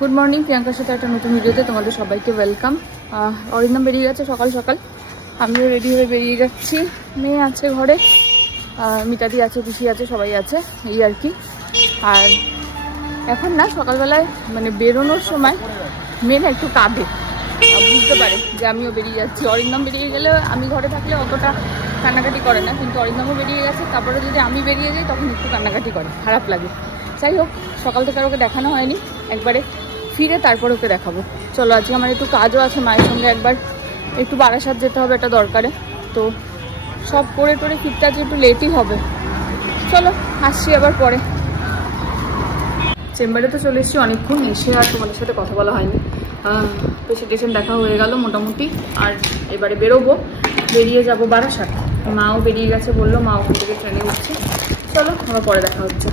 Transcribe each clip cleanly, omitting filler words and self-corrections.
Good morning, প্রিয়াঙ্কার সাথে একটা নতুন ভিডিওতে তোমাদের সবাইকে ওয়েলকাম। অরিন্দম বেরিয়ে গেছে সকাল সকাল, আমিও রেডি হয়ে বেরিয়ে যাচ্ছি। মেয়ে আছে ঘরে, মিতাদি আছে, পিসি আছে, সবাই আছে, এই আর কি। আর এখন না সকালবেলায় মানে বেরোনোর সময় মেয়ে না একটু কাঁদে, বুঝতে পারে যে আমিও বেরিয়ে যাচ্ছি। অরিন্দম বেরিয়ে গেলে, আমি ঘরে থাকলে অতটা কান্নাকাটি করে না, কিন্তু অরিন্দমও বেরিয়ে গেছে, তারপরে যদি আমি বেরিয়ে যাই তখন একটু কান্নাকাটি করে, খারাপ লাগে। যাই হোক, সকাল থেকে আর ওকে দেখানো হয়নি, একবারে ফিরে তারপর ওকে দেখাবো। চলো, আজকে আমার একটু কাজও আছে, মায়ের সঙ্গে একবার একটু বারাসাত যেতে হবে, একটা দরকারে। তো সব করে টোরে ফিরতে আজকে একটু লেটই হবে। চলো, আসছি আবার পরে। চেম্বারে তো চলে এসেছি অনেকক্ষণ, এসে আর তোমাদের সাথে কথা বলা হয়নি। প্রেসেন্টেশন দেখা হয়ে গেল মোটামুটি, আর এবারে বেরোবো, বেরিয়ে যাব বারাসাত। মাও বেরিয়ে গেছে বললো, মা ওখান থেকে ট্রেনে উঠছে। চলো, আমার পরে দেখা হচ্ছে।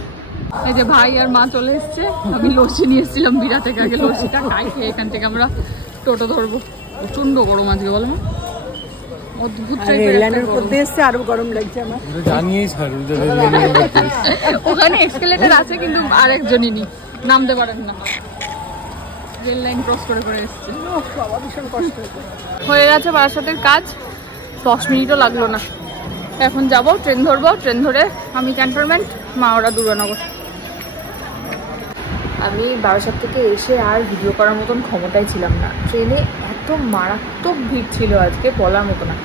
এই যে ভাই আর মা চলে এসছে। আমি লস্যি নিয়ে এসেছিলাম বিরা থেকে, আগে লস্যিটা খাই, খেয়ে এখান থেকে আমরা টোটো ধরবো। প্রচন্ড গরম আজকে, বলো না? অদ্ভুত আরো গরম লাগছে আমার। ওখানে এক্সকেলেটর আছে, কিন্তু আরেকজনই নি, নামতে পারেন না, রেল লাইন ক্রস করে করে এসছে। ভীষণ কষ্ট হয়ে গেছে বারাসাতের কাজ, 10 মিনিটও লাগলো না। এখন যাব, ট্রেন ধরবো, ট্রেন ধরে আমি ক্যান্টনমেন্ট, মা ওরা দুর্গানগর। আমি বারাসাত থেকে এসে আর ভিডিও করার মতন ক্ষমতায় ছিলাম না। ট্রেনে এত মারাত্মক ভিড় ছিল আজকে, বলার মতো না।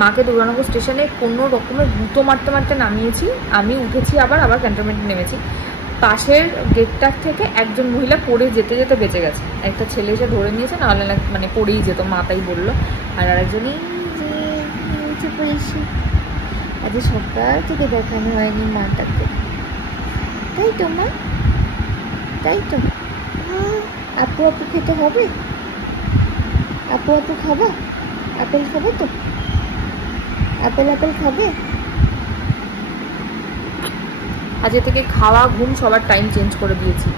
মাকে দুর্গানগর স্টেশনে কোনো রকমের গুঁতো মারতে মারতে নামিয়েছি, আমি উঠেছি, আবার ক্যান্টনমেন্টে নেমেছি। পাশের গেটটার থেকে একজন মহিলা পড়ে যেতে যেতে বেঁচে গেছে, একটা ছেলে এসে ধরে নিয়েছে, নাহলে মানে পড়েই যেত, মা তাই বললো। আর আরেকজনই আজ সকাল থেকে দেখানো হয়নি মাটাকে, তাই তো মা, তাই তো। আপু আপু খেতে হবে, আপু আপু খাবা, আপেল খাবে তো, আপেল খাবে। আজকে থেকে খাওয়া ঘুম সবার টাইম চেঞ্জ করে দিয়েছি,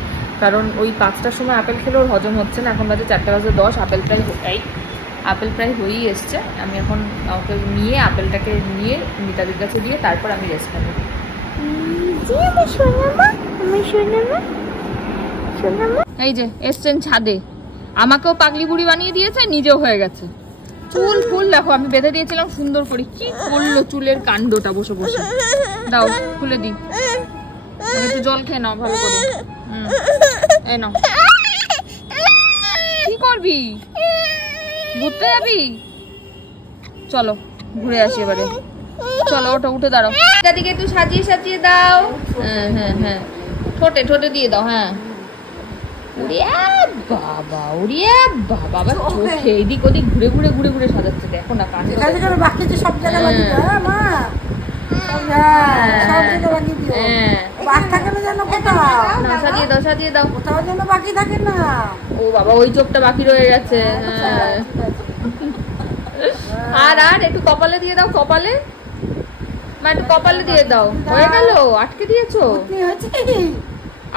কারণ ওই 5টার সময় আপেল খেলে ওর হজম হচ্ছে না। এখন বাজে 4:10, আপেল প্রায় হয়েই এসছে। আমি এখন ওকে নিয়ে, আপেলটাকে নিয়ে মিতাদির কাছে দিয়ে তারপর আমি রেস্ট নেব। এই যে এসছেন ছাদে, আমাকেও পাগলি বুড়ি বানিয়ে দিয়েছে, নিজেও হয়ে গেছে। চুল ফুল দেখো, আমি বেঁধে দিয়েছিলাম সুন্দর করে, কি করলো চুলের কাণ্ডটা বসে বসে। দাও খুলে দি, একটু জল খেয়ে নাও ভালো করে। এই নাও। কি করবি, ঘুরতে যাবি? চলো ঘুরে আসি এবারে, চলো ওটা উঠে দাঁড়াও, এদিকে একটু সাজিয়ে সাজিয়ে দাও। হ্যাঁ হ্যাঁ হ্যাঁ, ঠোঁটে ঠোঁটে দিয়ে দাও। হ্যাঁ, বাবা চোখে এদিক ওদিক ঘুরে ঘুরে ঘুরে ঘুরে সাজাচ্ছে, দেখো না কানে সব জায়গায় সাজিয়ে দাও, সাজিয়ে দাও। ও বাবা, ওই চোখটা বাকি রয়ে গেছে। আর একটু কপালে দিয়ে দাও, কপালে মা, একটু কপালে দিয়ে দাও। হয়ে গেল? আটকে দিয়েছো?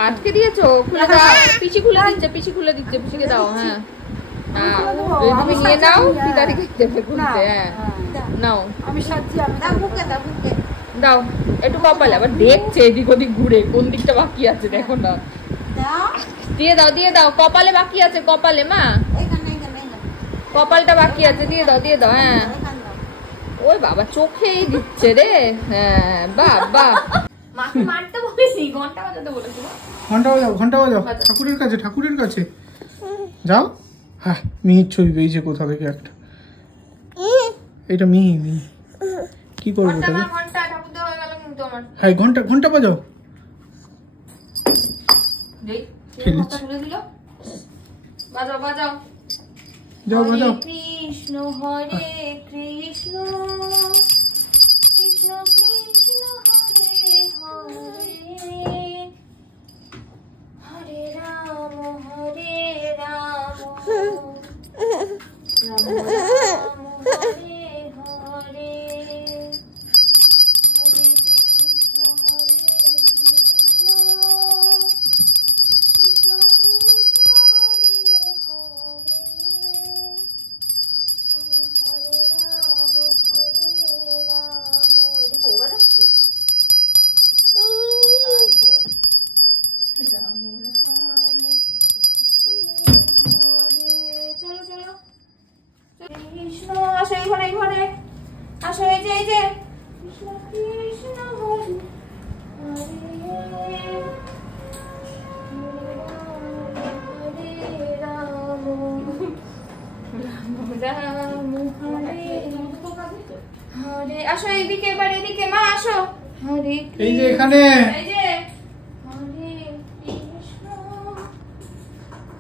আটকে দিয়েছো? খুলে দাও, পিছি খুলে দিচ্ছে, পিছি খুলে দিচ্ছে, পিছিকে দাও। হ্যাঁ, তুমি নিয়ে নাও, পিতারিকে দেবে খুলতে। হ্যাঁ নাও, আমি সাজিয়ে দাও একটু কপালে। আবার দেখছে এদিক ওদিক ঘুরে, কোন দিকটা বাকি আছে দেখো না। দিয়ে দাও, দিয়ে দাও, কপালে বাকি আছে, কপালে মা, কপালটা বাকি আছে, দিয়ে দাও, দিয়ে দাও। হ্যাঁ, ওই বাবা চোখেই দিচ্ছে রে। হ্যাঁ, বাহ বাহ। মারতে বলিসনি, ঘন্টা বাজাতে বলেছি। ঘন্টা বাজাও, ঘন্টা বাজাও, ঠাকুরের কাছে, ঠাকুরের কাছে যাও। হ্যাঁ, মিহির ছবি পেয়েছে কোথা থেকে একটা, এটা মিহি। কি করবো তাহলে? হ্যাঁ, ঘন্টা ঘন্টা বাজাও। বাজাও বাজাও, যাও বাজাও। কৃষ্ণ হরে কৃষ্ণ, কৃষ্ণ কৃষ্ণ হরে হরে, হরে রাম হরে রাম, রাম রাম হরে হরে, হরে কৃষ্ণ হরে কৃষ্ণ, কৃষ্ণ কৃষ্ণ হরে হরে, হরে রাম হরে রাম। এদিকে ওরা যাচ্ছে। রাম হরে হরে। আসো এইদিকে, এবার এদিকে মা আসো। হরে এই যে এখানে, এই যে হরে কৃষ্ণ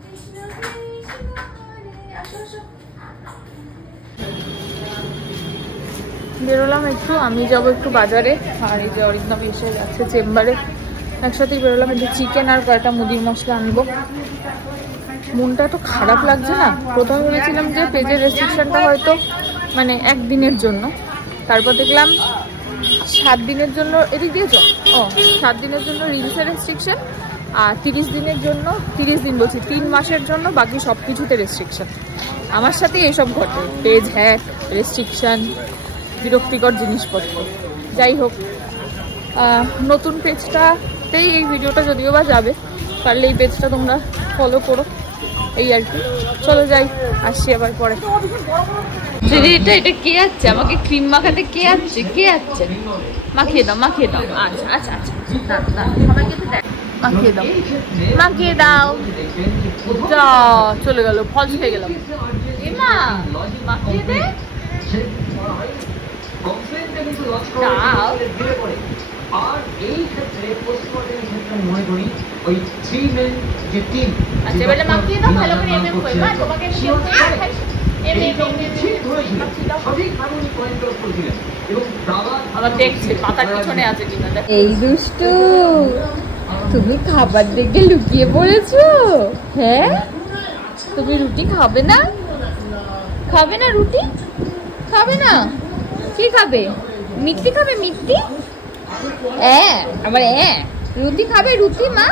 কৃষ্ণ কৃষ্ণ হরে। আসো আসো। বেরোলাম একটু, আমি যাবো একটু বাজারে, আর এই যে অরিন্দম এসে যাচ্ছে চেম্বারে, একসাথেই বেরোলাম। একটু চিকেন আর কয়েকটা মুদির মশলা আনবো। মনটা একটু খারাপ লাগছে না। প্রথমে বলেছিলাম যে পেজের রেস্ট্রিকশনটা হয়তো মানে একদিনের জন্য, তারপর দেখলাম 7 দিনের জন্য, এদিক দিয়েছ 7 দিনের জন্য রিলসের রেস্ট্রিকশন, আর 30 দিনের জন্য, 30 দিন বলছি 3 মাসের জন্য বাকি সব কিছুতে রেস্ট্রিকশন। আমার সাথে এইসব ঘটে, পেজ হ্যাক, রেস্ট্রিকশন, বিরক্তিকর জিনিসপত্র। যাই হোক, নতুন পেজটাতেই এই ভিডিওটা যদিও বা যাবে, পারলে এই পেজটা তোমরা ফলো করো, এই আর কি। চলো যাই, আসছি আবার পরে। এটা কে আসছে আমাকে ক্রিম মাখাতে? কে আসছে? কে আসছে? মাখিয়ে দাও, মাখিয়ে দাও। আচ্ছা আচ্ছা আচ্ছা, মাখিয়ে দাও, মাখিয়ে দাও। যা চলে গেল, ফলস খেয়ে গেলাম। এমা মাখিয়ে দে দাও। আর এই ক্ষেত্রে পোস্টমর্টেমের ক্ষেত্রে মনে করি ওই 3 মেন যে টিম, আচ্ছা এবারে মাখিয়ে দাও ভালো করে। এমএম কই মা তোমাকে শেপ করে দেখাই। এই দুষ্টু, তুমি খাবার দেখে লুকিয়ে পড়েছো? হ্যাঁ, তুমি রুটি খাবে না? খাবে না রুটি? খাবে না? কি খাবে? মিষ্টি খাবে? মিষ্টি? আবার রুটি খাবে? রুটি মা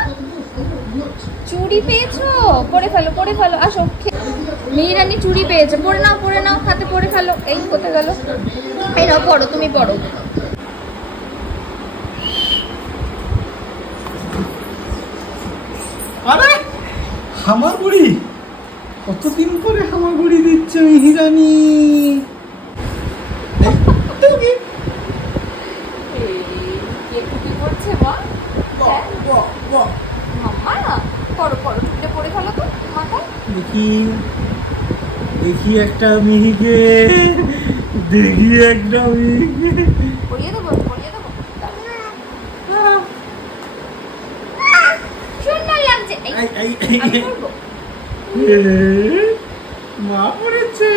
চুড়ি পেয়েছো? পরে ফেলো, পরে ফেলো। আসো, মেয়েরানি চুড়ি পেয়েছে, পরে নাও, পরে নাও, হাতে পরে ফেলো। এই কোথায় গেল? এই নাও পড়ো, তুমি পড়ো। আরে হামাগুড়ি, কতদিন পরে হামাগুড়ি দিচ্ছ হিরানি। দেখি দেখি একটা মিহিকে, দেখি একটা মিহিকে। পড়িয়ে দেবো, পড়িয়ে দেবো। সুন্দর লাগছে। মা পড়েছে,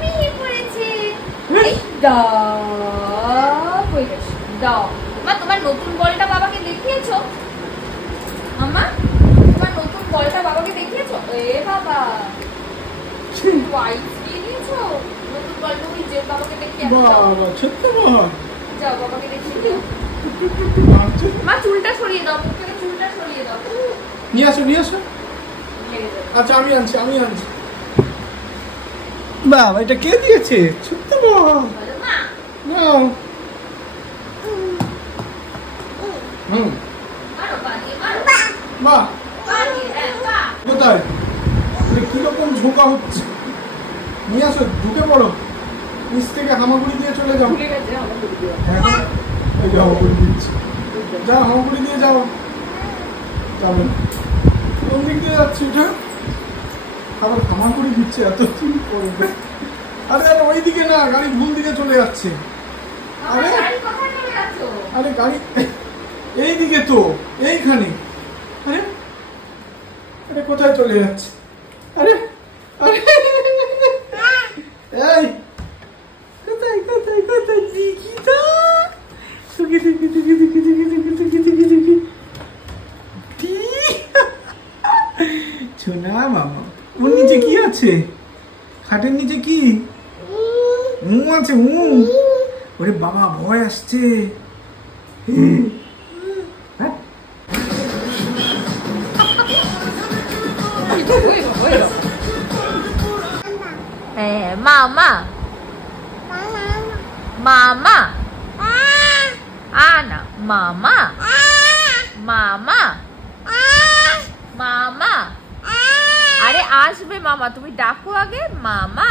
মিহি পড়েছে। দাও মা, তোমার নতুন বলটা বাবাকে দেখিয়েছো? মামা তোমার নতুন বলটা বাবাকে দেখিয়েছো? এ বাবা, ওয়াইফ দিয়ে দিয়েছো নতুন বলটা? ওই যে বাবাকে দেখিয়ে বাবা ছোট্ট বাবা, যাও বাবাকে দেখিয়ে দাও। মা চুলটা সরিয়ে দাও, মুখ থেকে চুলটা সরিয়ে দাও। নিয়ে আসো, নিয়ে আসো। আচ্ছা আমি আনছি, আমি আনছি। বাবা এটা কে দিয়েছে? ছোট্ট বাবা, নাও। বাহ, কোথায় কিরকম ঝোঁকা হচ্ছে? নিয়ে আসো, ঢুকে পড়ো। নিচ থেকে হামাগুড়ি দিয়ে চলে যাও। হামাগুড়ি দিচ্ছি, যা হামাগুড়ি দিয়ে যাও। যাবে কোন দিক দিয়ে যাচ্ছি? ওটা আবার হামাগুড়ি দিচ্ছে, এত কি করবে? আরে আরে ওই দিকে না, গাড়ি ভুল দিকে চলে যাচ্ছে। আরে আরে গাড়ি এই দিকে তো, এইখানে। আরে আরে কোথায় চলে যাচ্ছে? আরে আরে এই কোথায় কোথায় কোথায়? দেখি তো, দেখি দেখি দেখি দেখি দেখি দেখি দেখি দেখি দেখি। শোনা মামা, ওর নিচে কি আছে? খাটের নিচে কি আছে? ওরে বাবা, ভয় আসছে। মামা মামা আনা মামা মামা মামা। আরে আসবে মামা, তুমি ডাকো আগে। মামা